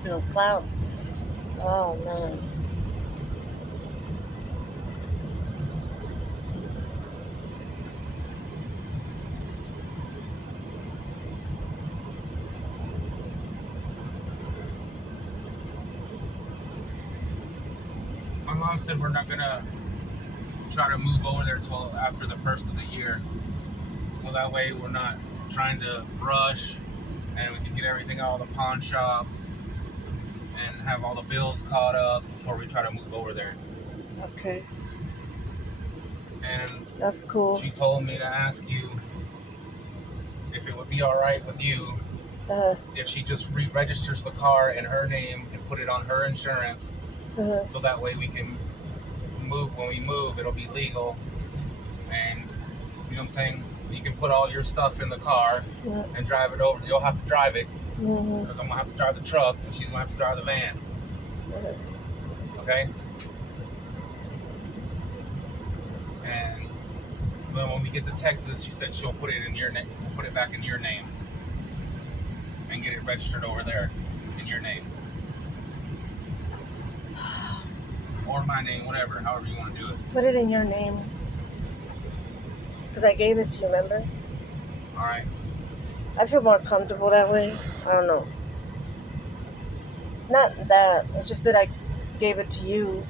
up in those clouds. Oh man. My mom said we're not gonna try to move over there till after the first of the year, so that way we're not trying to rush, and we can get everything out of the pawn shop and have all the bills caught up before we try to move over there. Okay. And That's cool. she told me to ask you if it would be all right with you if she just re-registers the car in her name and put it on her insurance, so that way we can move. When we move, it'll be legal, and you know what I'm saying, you can put all your stuff in the car and drive it over. You'll have to drive it because I'm gonna have to drive the truck and she's gonna have to drive the van. Okay. And then when we get to Texas, she said she'll put it in your name, put it back in your name, and get it registered over there in your name. Or my name, whatever, however you want to do it. Put it in your name. Because I gave it to you, remember? Alright. I feel more comfortable that way. I don't know. Not that. It's just that I gave it to you.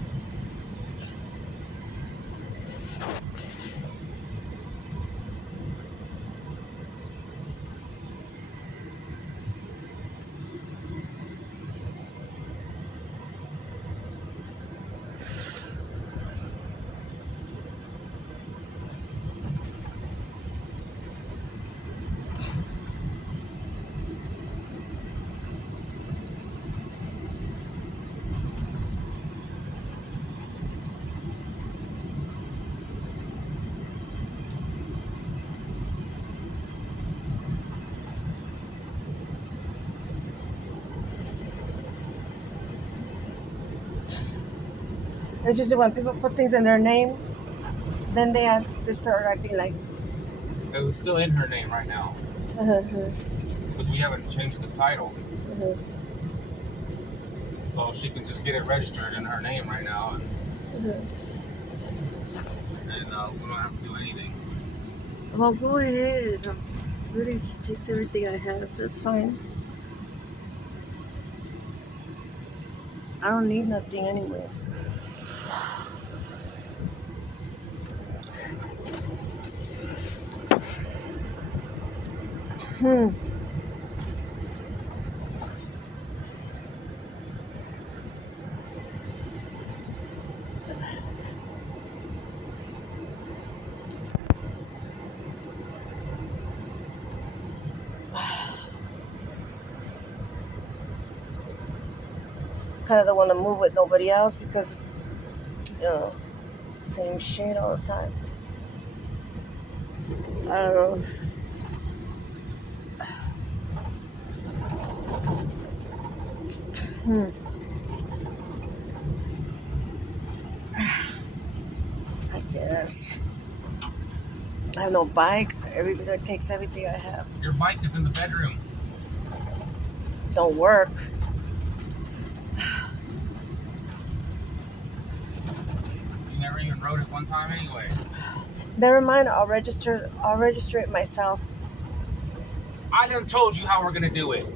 It's just that when people put things in their name, then they start acting like. It was still in her name right now. Because we haven't changed the title. So she can just get it registered in her name right now. And we don't have to do anything. Well, go ahead. Really just takes everything I have. That's fine. I don't need nothing anyways. Kind of don't want to move with nobody else because, same shit all the time. I don't know. I guess. I have no bike. Everybody takes everything I have. Your bike is in the bedroom. Don't work. You never even rode it one time anyway. Never mind. I'll register it myself. I done told you how we're gonna do it.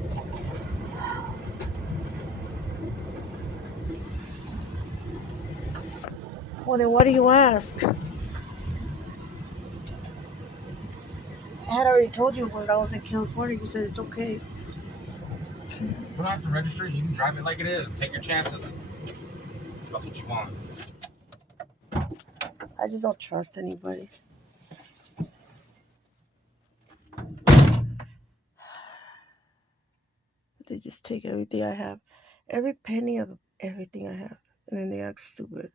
Well, then what do you ask? I had already told you when I was in California. You said it's okay. You don't have to register. You can drive it like it is. Take your chances. That's what you want. I just don't trust anybody. They just take everything I have. Every penny of everything I have. And then they act stupid.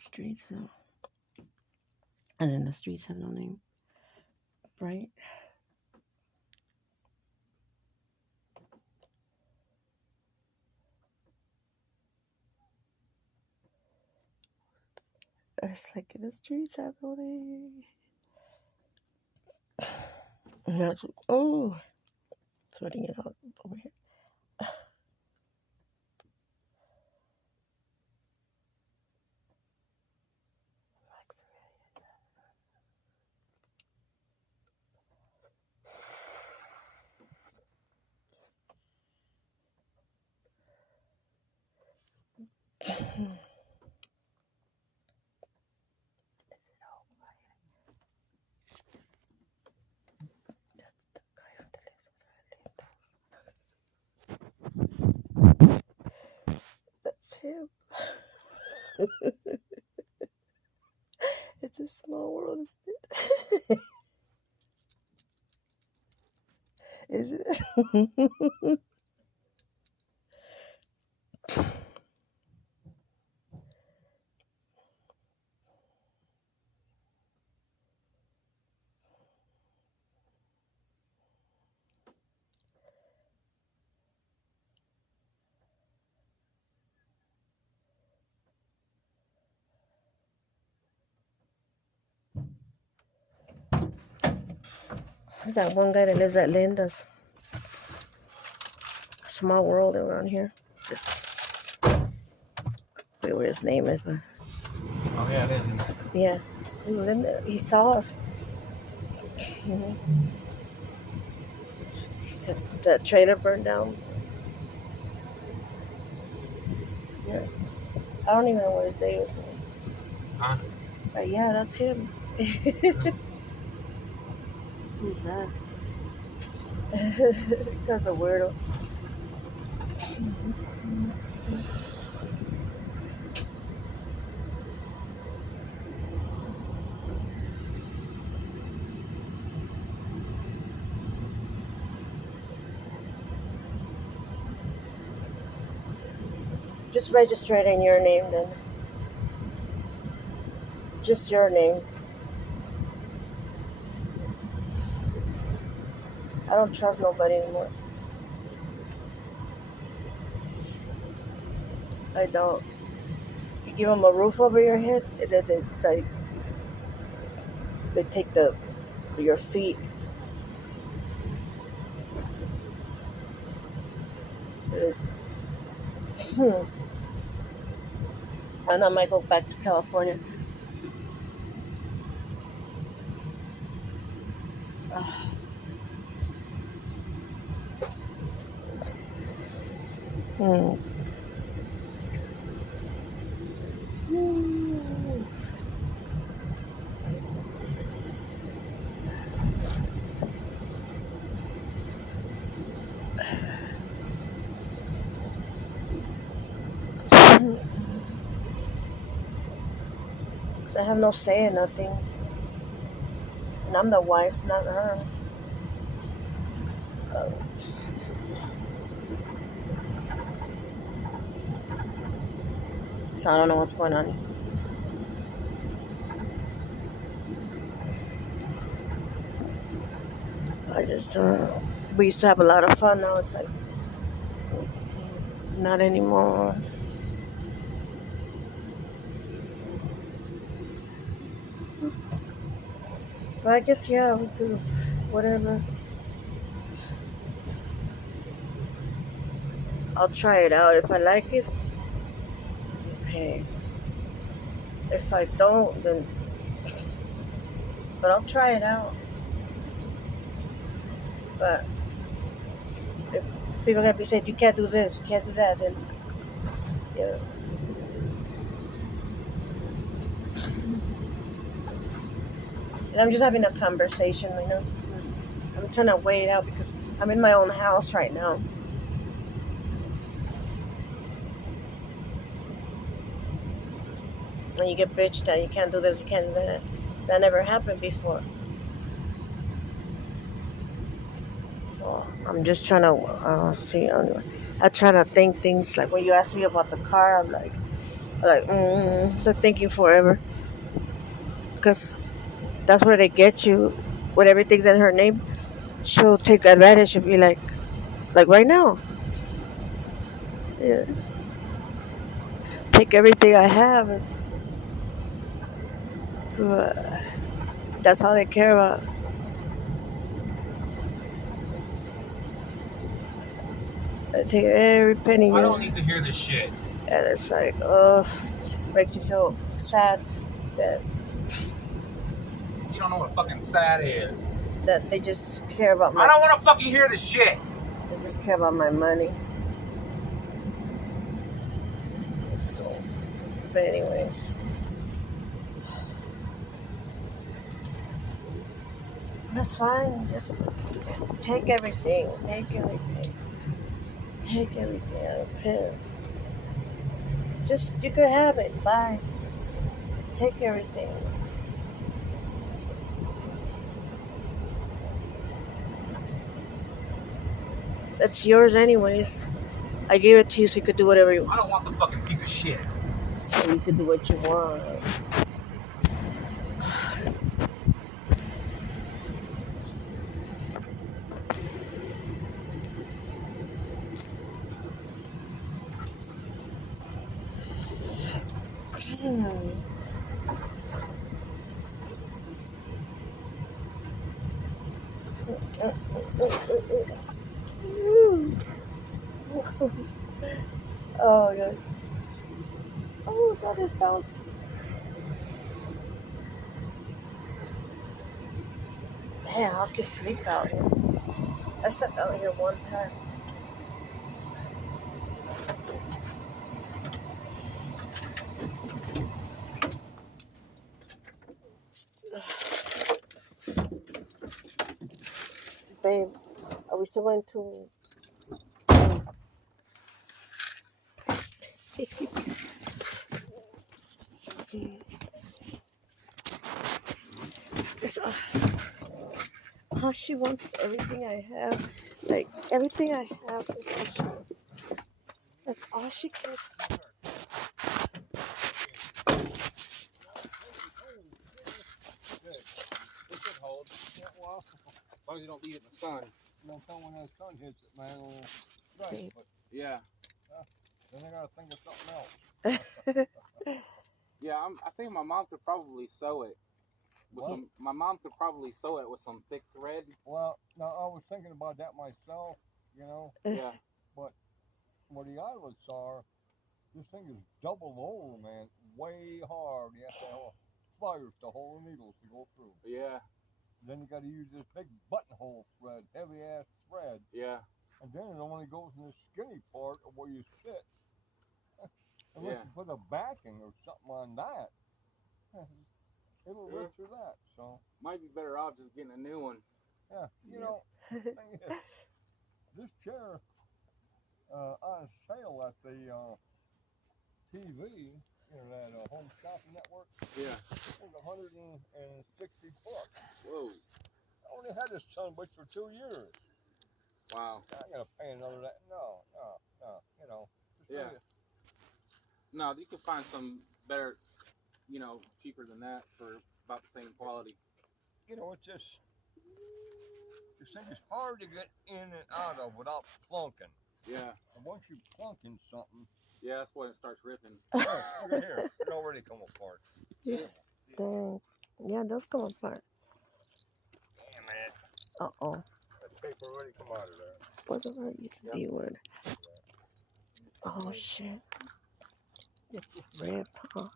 streets though. And then the streets have no name, right? It's like the streets have no name. Oh, sorting it out over here. That's him. It's a small world, isn't it? Is it? There's that one guy that lives at Linda's. Small world around here. I forget what his name is, but Oh yeah, it is. yeah, he was in there. He saw us. Mm-hmm. That trailer burned down. Yeah, I don't even know what his name is. Huh? But yeah, that's him. Who's that? That's a weirdo. Just register it in your name then. Just your name. I don't trust nobody anymore. I don't. You give them a roof over your head, and then it's like they take your feet. And I might go back to California. Hmm. I have no say in nothing. And I'm the wife, not her. Uh, so I don't know what's going on. I just, we used to have a lot of fun. Now it's like, not anymore. But I guess, yeah, we do whatever. I'll try it out. If I like it, okay. If I don't, then. But I'll try it out. But if people are gonna be saying you can't do this, you can't do that, then yeah. And I'm just having a conversation, you know. I'm trying to weigh it out because I'm in my own house right now. And you get bitched at, you can't do this, you can't do that. That never happened before. So I'm just trying to see. I try to think things like when you asked me about the car, I'm like, Like, they're thinking forever. Because that's where they get you. When everything's in her name, she'll take advantage of you, like right now. Yeah. Take everything I have. And, uh, that's all they care about. They take every penny. I don't need to hear this shit. And it's like, oh, makes you feel sad that You don't know what fucking sad is. that they just care about my. I don't want to fucking hear this shit. They just care about my money. So, but anyways, that's fine. Just take everything. Take everything. Take everything. I don't care. Just you could have it. Bye. Take everything. It's yours anyways. I gave it to you so you could do whatever you want. I don't want the fucking piece of shit. So you could do what you want. Oh god. Oh, it's on it bounced. Man, I can sleep out here. I slept out here one time. Babe, are we still going to... It's, all she wants is everything I have. Like, everything I have is all she wants. That's all she cares about. It should hold. Yeah, well, as long as you don't leave it in the sun. No, when that sun hits it, man. Right. But Yeah. then I gotta think of something else. Yeah, I think my mom could probably sew it. My mom could probably sew it with some thick thread. Well, now I was thinking about that myself, you know. Yeah. But where the eyelets are, this thing is double over, man. Way hard. You have to have pliers to hold the needles to go through. Yeah. Then you got to use this big buttonhole thread, heavy ass thread. Yeah. And then it only goes in the skinny part of where you sit. Unless you put a backing or something on that, it'll rip through that. So might be better off just getting a new one. Yeah, you know, the thing is, this chair on sale at the TV, you know, that Home Shopping Network. Yeah. It was $160. Whoa. I only had this son bitch for 2 years. Wow. I'm gonna pay another that. No, you know. Yeah. No, you can find some better, you know, cheaper than that for about the same quality. You know, it's just this thing is hard to get in and out of without plunking. Yeah. And once you plunk in something, yeah, that's when it starts ripping. Look at here, it already come apart. Yeah. Dang. Yeah, it does come apart. Damn it. Uh-oh. That paper already come out of there. What's the word? Use the D word. Oh, shit. It's rip, huh?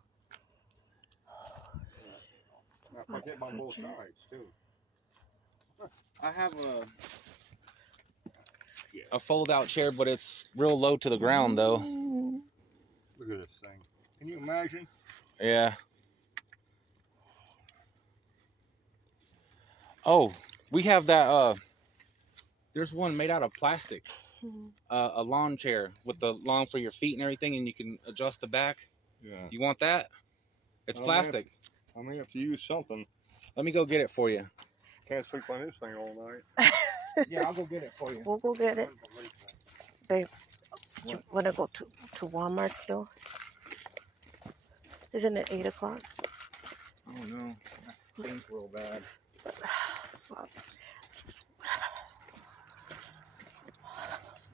I get on both sides, too. I have a fold-out chair, but it's real low to the ground, though. Look at this thing. Can you imagine? Yeah. Oh, we have that, there's one made out of plastic. A lawn chair with the lawn for your feet and everything, and you can adjust the back. Yeah. You want that? It's plastic. I may have to use something. Let me go get it for you. Can't sleep on this thing all night. Yeah, I'll go get it for you. We'll go get it. Babe, you want to go to Walmart still? Isn't it 8 o'clock? Oh no, that stinks real bad. Well,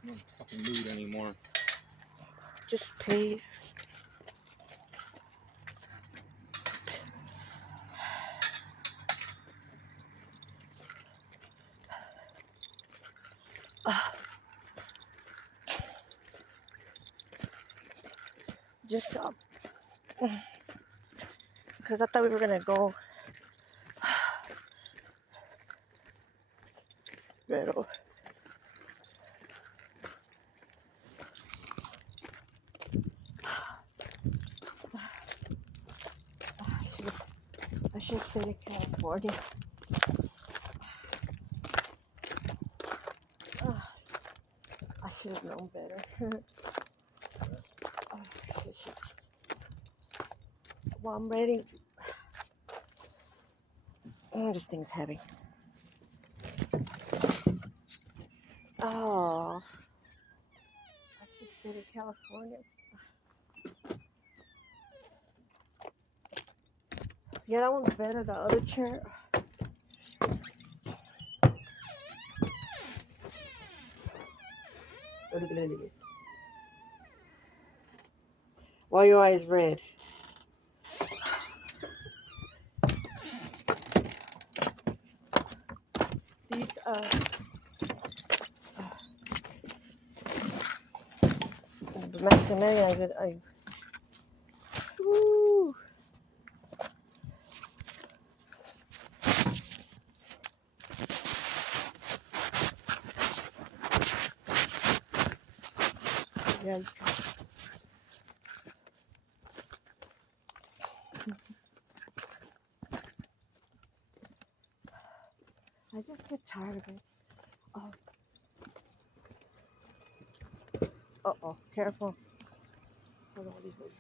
No fucking mood anymore. just please. Just because I thought we were gonna go. Pero I should stay in California. I should have known better. Well, I'm ready. This thing's heavy. Oh, I should stay in California. Yeah, that one's better. The other chair. Why are your eyes red? These the Maximilian, woo. Yeah. I just get tired of it. Oh. Uh-oh, careful. Hold on, what is it?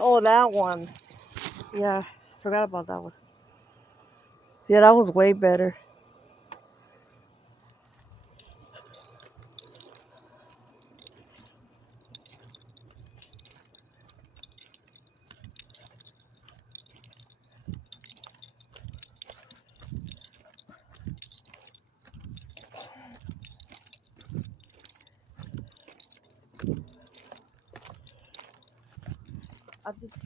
Oh, that one. Yeah, forgot about that one. Yeah, that was way better. I just,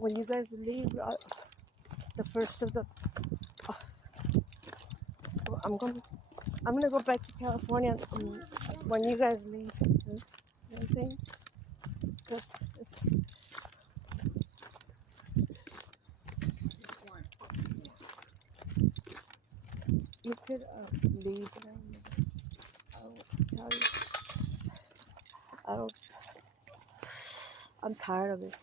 when you guys leave, the first of the, I'm gonna go back to California when you guys leave. You know what I'm saying? 'Cause you could leave. I don't tell you. I don't. I'm tired of this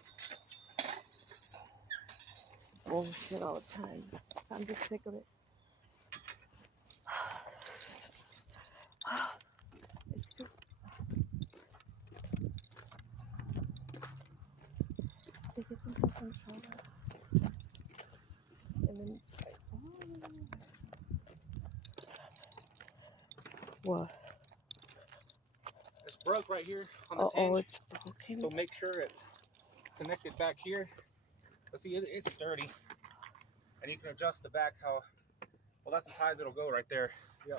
bullshit all the time. So I'm just sick of it. It's just. They get themselves in trouble. And then it's like, oh. What? It's broke right here on this Oh, hinge. it's okay. So make sure it's connected back here. But see, it's sturdy. And you can adjust the back how, well, that's as high as it'll go right there. Yeah.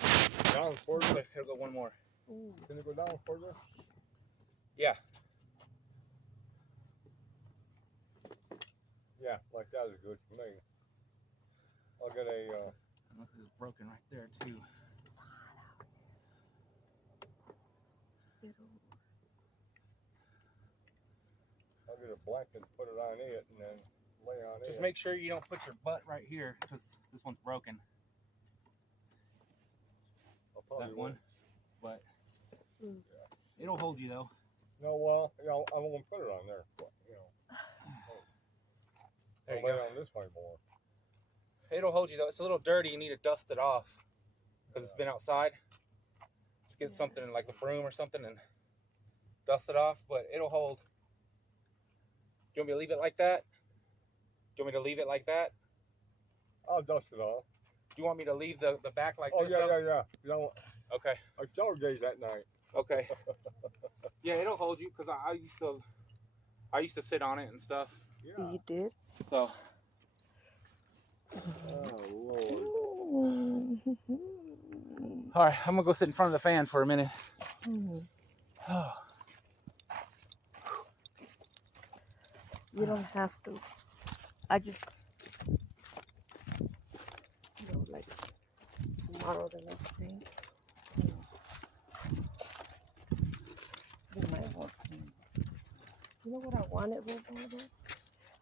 Down further. It'll go one more. Ooh. Can it go down further? Yeah. Yeah, like that is good for me. I'll get a. Unless it's broken right there too. I'll get a blanket and put it on it and then lay on it. Just make sure you don't put your butt right here because this one's broken. That one. But it'll hold you though. No, well, you know, I won't put it on there. But, you know, there I'll you lay go. on this way more. It'll hold you though. It's a little dirty. You need to dust it off because it's been outside. Just get something like a broom or something and dust it off. But it'll hold. Do you want me to leave it like that? Do you want me to leave it like that? I'll dust it off. Do you want me to leave the back like this? Oh, yeah. You know, Okay. I started days that night. Okay. Yeah, it'll hold you because I used to I used to sit on it and stuff. Yeah. You did? So. Oh, Lord. All right, I'm gonna go sit in front of the fan for a minute. You don't have to. I just, like tomorrow the next day. You might want to. You know what I wanted, Roberto?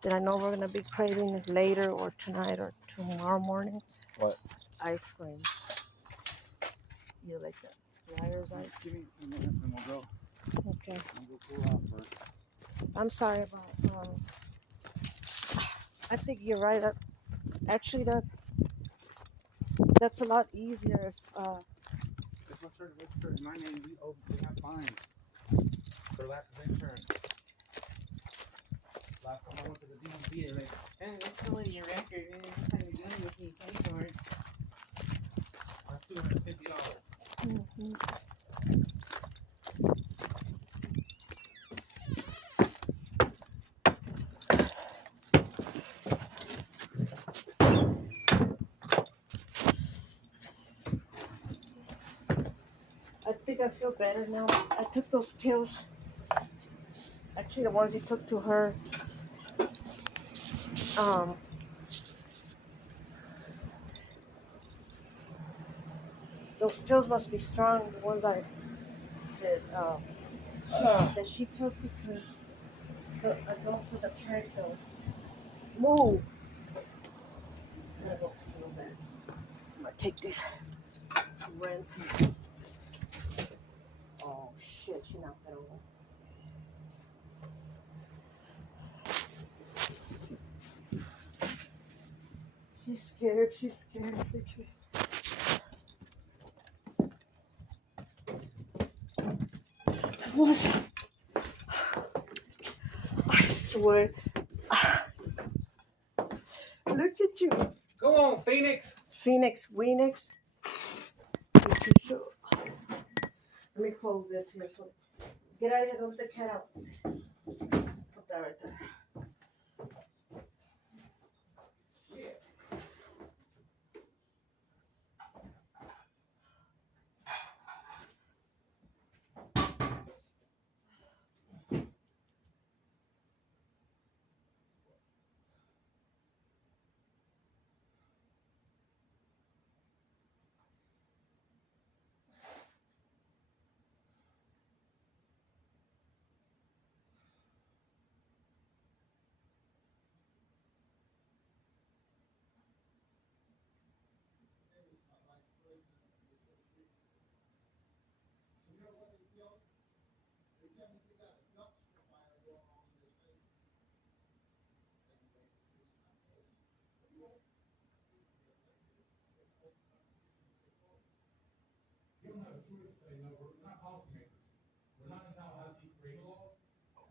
That I know we're gonna be craving it later or tonight or tomorrow morning. What? Ice cream. You like that? Liar's ice? Give me a minute and we'll go. Okay. I'll go pull out first. I'm sorry about. I think you're right. Actually, that's a lot easier if. If I start registering my name, we have fines for lapse of insurance. Last time I went to the DMV, they're like, "Hey, let's go in your record, and next time you're doing this, you pay for it." That's $250. Mm-hmm. I think I feel better now. I took those pills. Actually, the ones you took to her. Those pills must be strong. The ones that she took because I go for the track though. Move. I'm gonna go feel that. I'm gonna take this to rinse. Oh shit! She knocked that over. She's scared. She's scared. What? I swear. Look at you. Go on, Phoenix. Phoenix, Weenix. Let me close this here. So get out of here. Don't let the cat out. Put that right there. You don't have a choice to say, no, we're not policymakers. We're not in Tallahassee creating laws,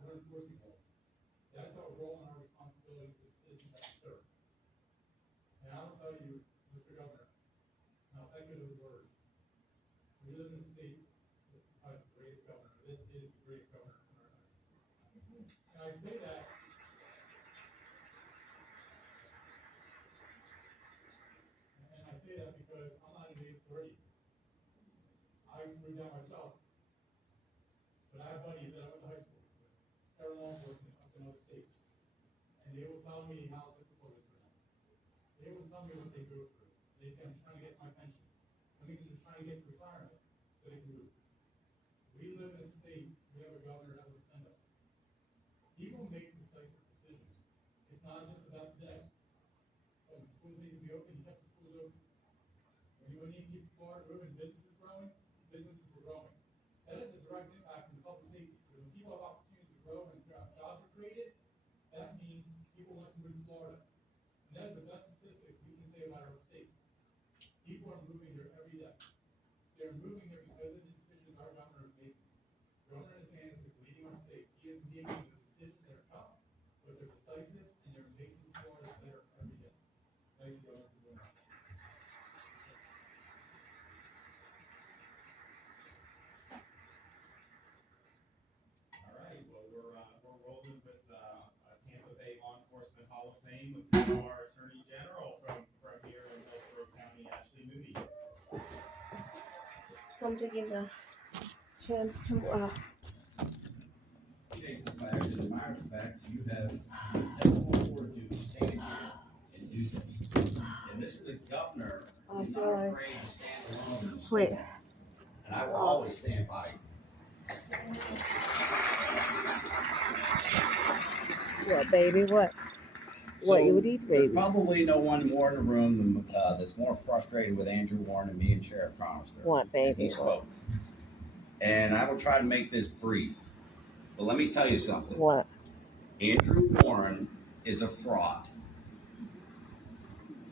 we're enforcing laws. That's our role and our responsibility to the citizens that we serve. And I will tell you, Mr. Governor, and I'll thank you for those words. We live in a state with the greatest governor. It is the greatest governor in our country. And I say that because I'm not a native Floridian. I moved down myself. But I have buddies that I went to high school with. They're law enforcement up in other states. And they will tell me how difficult it is for them. They will tell me what they go through. They say, I'm just trying to get to my pension. That means they're just trying to get to retirement so they can move. We live in a state, we have a governor that will defend us. He will make decisive decisions. It's not just about today. When schools need to be open, he kept the schools open. When you need to keep Florida moving, businesses growing, businesses were growing. That has a direct impact on public safety, because when people have opportunities to grow and jobs are created, that means people want to move to Florida. And that is the best statistic we can say about our state. People are moving here every day. They're moving here because of the decisions our governor is making. Governor DeSantis is leading our state. He is making the decisions that are tough, but they're decisive, and they're making Florida better every day. Thank you, Governor, for doing that. All right. Well, we're rolling with So I'm taking the chance to As a matter of fact, you have full fortitude to stand here and do this. And this is the governor who's not afraid to stand alone and wait. And I will always stand by you. What, baby? What? So What you would eat, baby? There's probably no one more in the room that's more frustrated with Andrew Warren than me and Sheriff Cronister. What, baby? And he spoke. And I will try to make this brief. But let me tell you something. What? Andrew Warren is a fraud.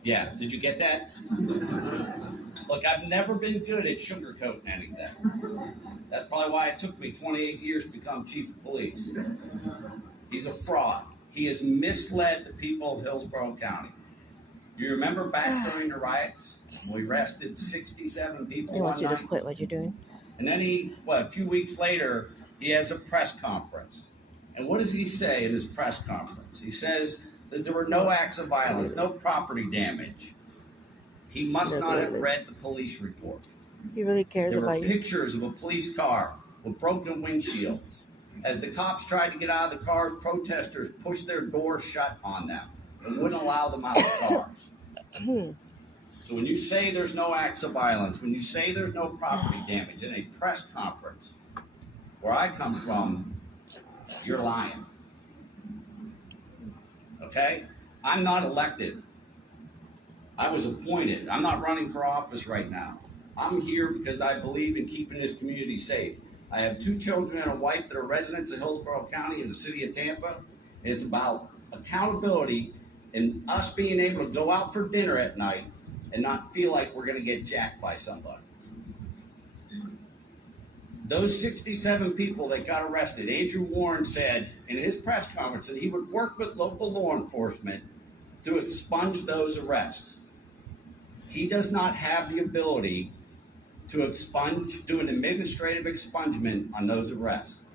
Yeah, did you get that? Look, I've never been good at sugarcoating anything. That's probably why it took me 28 years to become chief of police. He's a fraud. He has misled the people of Hillsborough County. You remember back during the riots, we arrested 67 people He wants one you night? to quit what you're doing. And then a few weeks later, he has a press conference. And what does he say in his press conference? He says that there were no acts of violence, no property damage. He must not have read the police report. He really cares about you. There were you. pictures of a police car with broken windshields. As the cops tried to get out of the cars, protesters pushed their doors shut on them and wouldn't allow them out of the cars. So when you say there's no acts of violence, when you say there's no property damage in a press conference, where I come from, you're lying. Okay? I'm not elected. I was appointed. I'm not running for office right now. I'm here because I believe in keeping this community safe. I have 2 children and a wife that are residents of Hillsborough County in the city of Tampa. And it's about accountability and us being able to go out for dinner at night and not feel like we're going to get jacked by somebody. Those 67 people that got arrested, Andrew Warren said in his press conference that he would work with local law enforcement to expunge those arrests. He does not have the ability to do an administrative expungement on those arrests.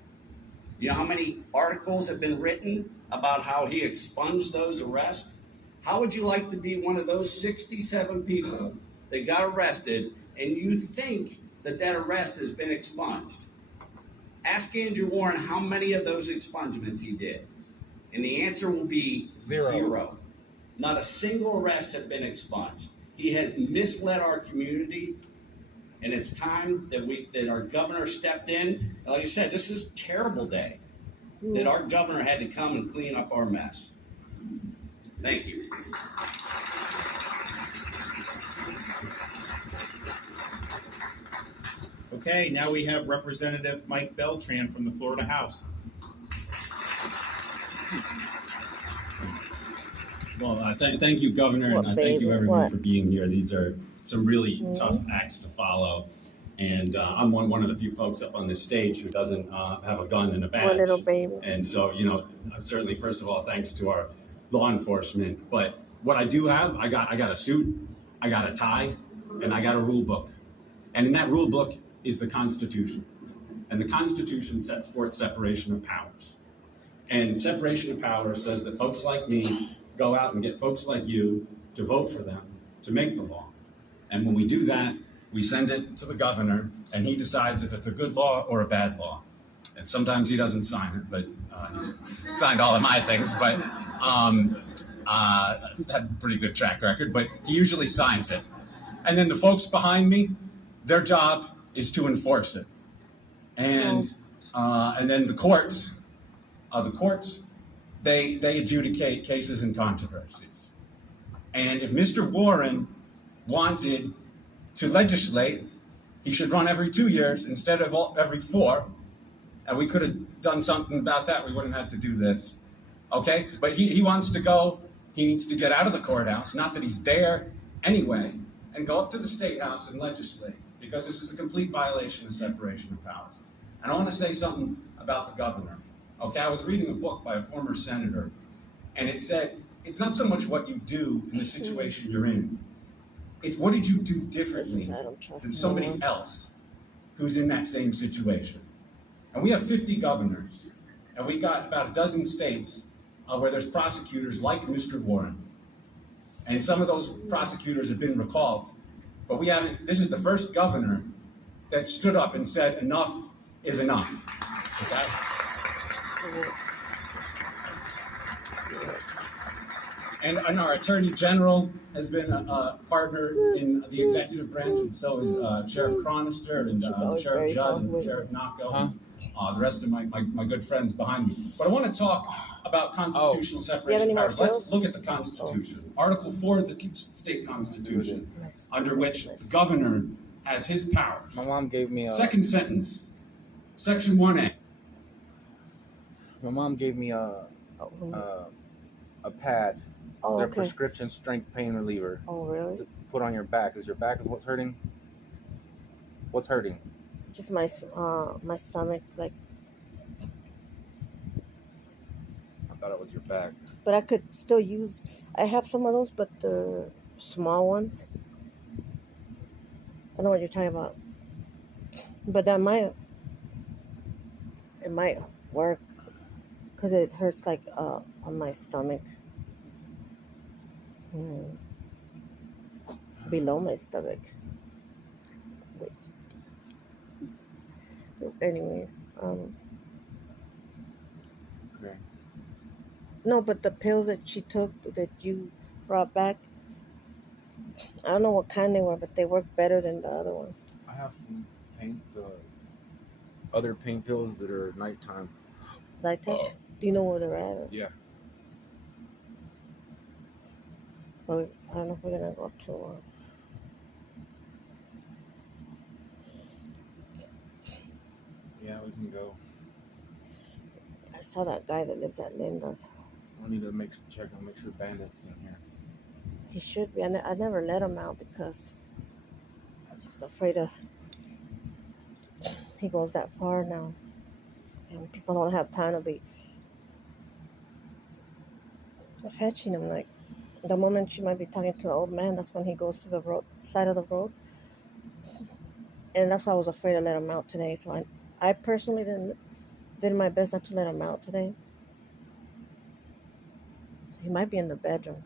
You know how many articles have been written about how he expunged those arrests? How would you like to be one of those 67 people that got arrested and you think that arrest has been expunged? Ask Andrew Warren how many of those expungements he did. And the answer will be zero. Not a single arrest has been expunged. He has misled our community. And it's time that our governor stepped in. And like I said, this is a terrible day that our governor had to come and clean up our mess. Thank you. Okay, now we have Representative Mike Beltran from the Florida House. Well, thank you, Governor, and thank you, everyone, for being here. These are some really tough acts to follow. And I'm one of the few folks up on this stage who doesn't have a gun and a badge. One little baby. And so, certainly, first of all, thanks to our law enforcement. But what I do have, I got a suit, I got a tie, and I got a rule book. And in that rule book is the Constitution. And the Constitution sets forth separation of powers. And separation of powers says that folks like me go out and get folks like you to vote for them, to make the law. And when we do that, we send it to the governor, and he decides if it's a good law or a bad law. And sometimes he doesn't sign it, but he's signed all of my things, but had a pretty good track record, but he usually signs it. And then the folks behind me, their job is to enforce it. And then the courts, they adjudicate cases and controversies. And if Mr. Warren wanted to legislate, he should run every 2 years instead of every 4. And we could have done something about that. We wouldn't have to do this. Okay? But he wants to go. He needs to get out of the courthouse, not that he's there anyway, and go up to the State House and legislate, because this is a complete violation of separation of powers. And I want to say something about the governor. Okay? I was reading a book by a former senator, and it said, it's not so much what you do in the situation you're in. It's what did you do differently than somebody else who's in that same situation. And we have 50 governors, and we got about a dozen states where there's prosecutors like Mr. Warren. And some of those prosecutors have been recalled, but we haven't. This is the first governor that stood up and said enough is enough. Okay? And our Attorney General has been a partner in the executive branch, and so is Sheriff Chronister and Sheriff Judd and Sheriff Nacco, and the rest of my good friends behind me. But I want to talk about constitutional separation of powers. Let's look at the Constitution. Article 4 of the state Constitution, under which the governor has his powers. My mom gave me a... Second sentence, Section 1A. My mom gave me a pad. Their okay. prescription strength pain reliever. Oh, really? To put on your back. Is your back what's hurting? What's hurting? Just my stomach, like. I thought it was your back. But I could still use. I have some of those, but the small ones. I know what you're talking about. But that might. It might work, because it hurts like on my stomach. Below my stomach. Wait. Anyways, Okay. No, but the pills that she took that you brought back, I don't know what kind they were, but they work better than the other ones. I have some other pain pills that are nighttime. Nighttime? Do you know where they're at? Yeah. But I don't know if we're gonna go to. Yeah, we can go. I saw that guy that lives at Linda's. I need to make sure Bandit's in here. He should be. I never let him out because I'm just afraid of. He goes that far now, and people don't have time to be fetching him. Like the moment she might be talking to the old man, that's when he goes to the side of the road, and that's why I was afraid to let him out today. So I personally did my best not to let him out today. He might be in the bedroom.